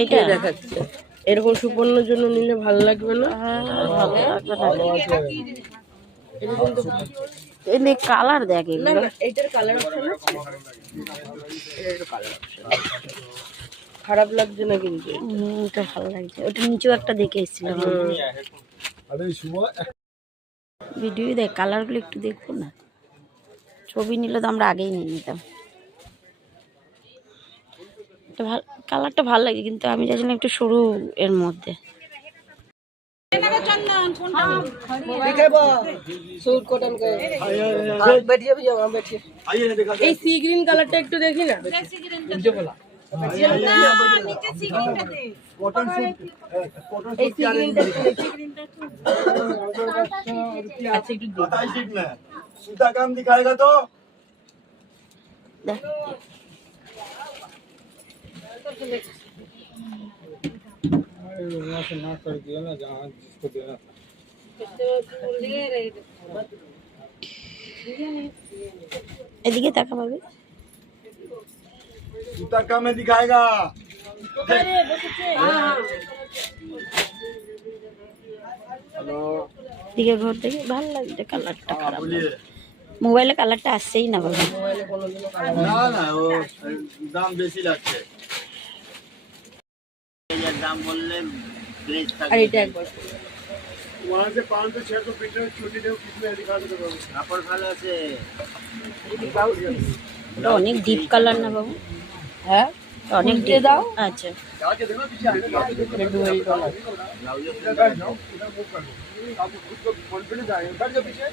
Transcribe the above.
এইটা দেখাচ্ছে এরকম সুপর্ণর জন্য নিলে ভালো লাগবে না? ভালো লাগবে না। কালার দেখ এগুলো। এইটার কালার অপশন আছে, এর কালার অপশন খারাপ লাগছে না কিন্তু ওটা ভালো লাগছে। ওটা নিচেও একটা দেখে এসেছিলাম ভিডিও। দেখ কালারগুলো একটু দেখবো না, ছবি নিলে তো আমরা আগেই নিয়ে নিতাম। কালারটা ভালো লাগে কিন্তু আমি চাইছিলাম একটু সরু এর মধ্যে। এই সি গ্রিন কালারটা একটু দেখি না। सूता काम दिखाएगा तो ना कर दिया ना जहाँ जिसको देना था। এদিকে তাকা পাবে। सूता काम में दिखाएगा। हेलो দিকে ঘর থেকে ভালো লাগছে, কালারটা খারাপ লাগে। মোবাইলে কালারটা আসছেই না বাবা। ना ना वो दाम बेसी লাগছে। ये दाम बोलले ग्रेज था। আর এটা একবার वहाँ से 500 600 फीट छोटी देव कितने दिखा दो ऊपर ভালো আছে। ওটা অনেক ডিপ কালার না বাবু? হ্যাঁ অনেক দিয়ে ডিপ। দাও। আচ্ছা जाके देखो पीछे ডুয়েল কালার आपको खुद को कॉन्फिडेंस आएगा। बैठ जाओ पीछे।